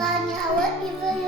Lagi awet.